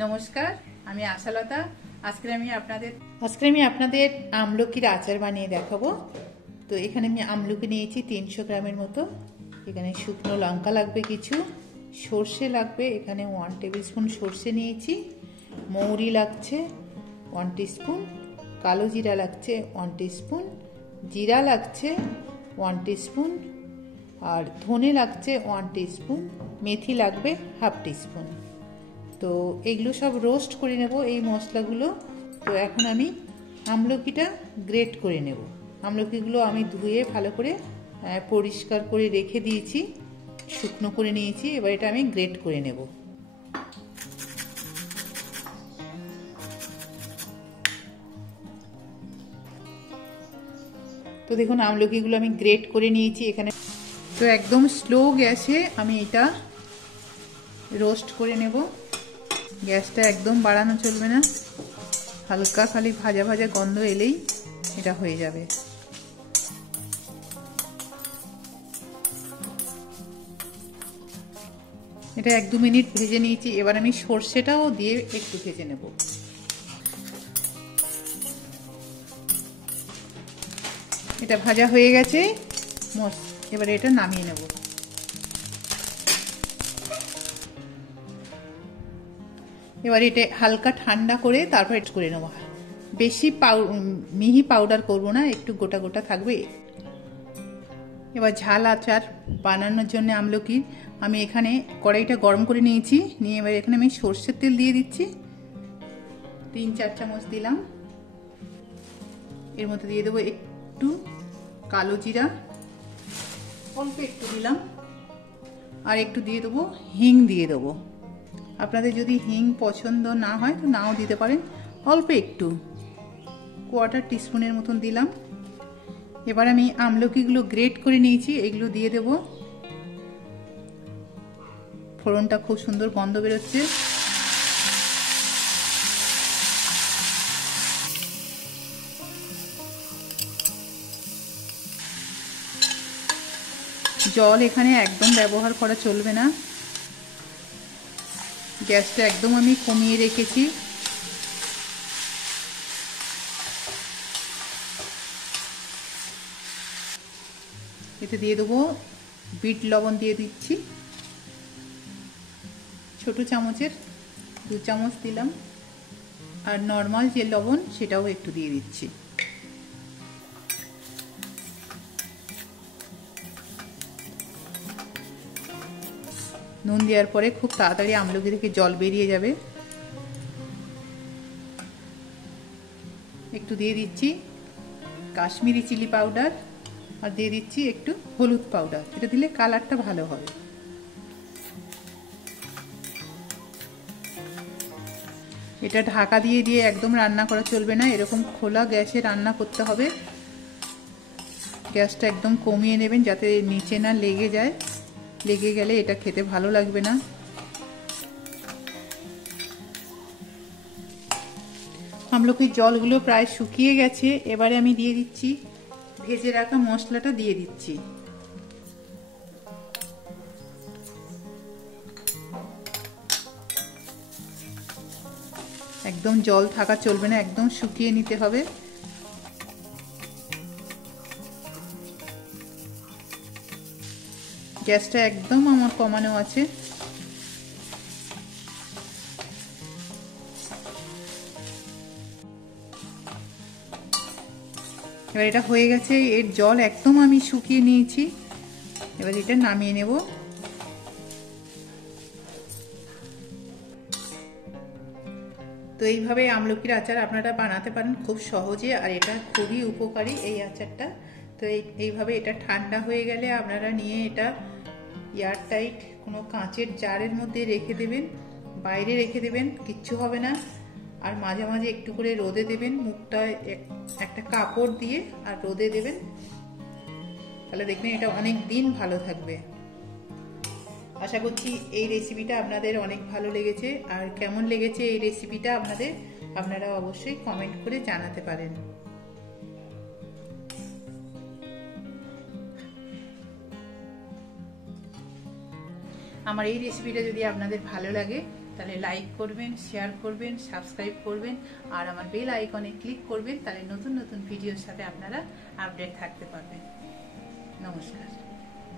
নমস্কার, আমি আশালতা। আজকে আমি আপনাদের আমলকির আচার বানিয়ে দেখাবো। তো এখানে আমি আমলকি নিয়েছি 300 গ্রামের মতো। এখানে শুকনো লঙ্কা লাগবে কিছু, সর্ষে লাগবে, এখানে 1 টেবিল স্পুন সর্ষে নিয়েছি, মৌরি লাগছে 1 টিস্পুন, কালো জিরা লাগছে 1 টিস্পুন, জিরা লাগছে 1 টিস্পুন, আর ধনে লাগছে 1 টিস্পুন, মেথি লাগবে হাফ টিস্পুন। তো এগুলো সব রোস্ট করে নেব এই মশলাগুলো। তো এখন আমি আমলকিটা গ্রেট করে নেব। আমলকিগুলো আমি ধুয়ে ভালো করে পরিষ্কার করে রেখে দিয়েছি, শুকনো করে নিয়েছি। এবার এটা আমি গ্রেট করে নেব। তো দেখুন আমলকিগুলো আমি গ্রেট করে নিয়েছি এখানে। তো একদম স্লো গ্যাসে আমি এটা রোস্ট করে নেব। গ্যাসটা একদম বাড়ানো চলবে না, হালকা খালি ভাজা ভাজা গন্ধ এলেই এটা হয়ে যাবে। এটা 1-2 মিনিট ভেজে নিয়েছি। এবার আমি সর্ষেটাও দিয়ে একটু ভেজে নেব। এটা ভাজা হয়ে গেছে, এবার এটা নামিয়ে নেব। এবার এটা হালকা ঠান্ডা করে তারপর এটা করে নেব। বেশি মিহি পাউডার করব না, একটু গোটা গোটা থাকবে। এবার ঝাল আচার বানানোর জন্য আমলকি আমি এখানে কড়াইটা গরম করে নিয়েছি। নিয়ে এবার এখানে আমি সর্ষের তেল দিয়ে দিচ্ছি। 3-4 চামচ দিলাম। এর মধ্যে দিয়ে দেবো একটু কালো জিরা, অল্প একটু দিলাম, আর একটু দিয়ে দেবো হিং দিয়ে দেবো। আপনাদের যদি হিং পছন্দ না হয় তো নাও দিতে পারেন, অল্প একটু 1/4 টিস্পুনের মতন দিলাম। এবার আমি আমলকিগুলো গ্রেট করে নিয়েছি, এগুলো দিয়ে দেব। ফোড়নটা খুব সুন্দর গন্ধ বেরোচ্ছে। জল এখানে একদম ব্যবহার করা চলবে না, গ্যাসটা একদম আমি কমিয়ে রেখেছি। এতে দিয়ে দেবো বিট লবণ, দিয়ে দিচ্ছি ছোট চামচের 2 চামচ দিলাম, আর নর্মাল যে লবণ সেটাও একটু দিয়ে দিচ্ছি। নুন দেওয়ার পরে খুব তাড়াতাড়ি আমলকি থেকে জল বেরিয়ে যাবে। একটু দিয়ে দিচ্ছি কাশ্মীরি চিলি পাউডার, আর দিয়ে দিচ্ছি একটু হলুদ পাউডার। এটা দিলে কালারটা ভালো হবে। এটা ঢাকা দিয়ে দিয়ে একদম রান্না করা চলবে না, এরকম খোলা গ্যাসে রান্না করতে হবে। গ্যাসটা একদম কমিয়ে নেবেন যাতে নিচে না লেগে যায়, লেগে গেলে এটা খেতে ভালো লাগবে না। আমলকির জলগুলো প্রায় শুকিয়ে গেছে। এবারে আমি দিয়ে দিচ্ছি ভেজে রাখা মশলাটা দিয়ে দিচ্ছি। একদম জল থাকা চলবে না, একদম শুকিয়ে নিতে হবে। গ্যাসটা একদম আমার কমানো আছে। এবার এটা হয়ে গেছে, এর জল একদম আমি শুকিয়ে নিয়েছি। এবার এটা নামিয়ে নেব। তো এইভাবে আমলকির আচার আপনারা বানাতে পারেন খুব সহজে, আর এটা খুবই উপকারী এই আচারটা। তো এইভাবে এটা ঠান্ডা হয়ে গেলে আপনারা নিয়ে এটা এয়ারটাইট কোনো কাঁচের জারের মধ্যে রেখে দেবেন, বাইরে রেখে দেবেন, কিচ্ছু হবে না। আর মাঝে মাঝে একটু করে রোদে দেবেন, মুখটা একটা কাপড় দিয়ে আর রোদে দেবেন, তাহলে দেখবেন এটা অনেক দিন ভালো থাকবে। আশা করছি এই রেসিপিটা আপনাদের অনেক ভালো লেগেছে। আর কেমন লেগেছে এই রেসিপিটা আপনারা অবশ্যই কমেন্ট করে জানাতে পারেন। আমার এই রেসিপিটা যদি আপনাদের ভালো লাগে তাহলে লাইক করবেন, শেয়ার করবেন, সাবস্ক্রাইব করবেন আর আমার বেল আইকনে ক্লিক করবেন, তাহলে নতুন নতুন ভিডিওর সাথে আপনারা আপডেট থাকতে পারবেন। নমস্কার।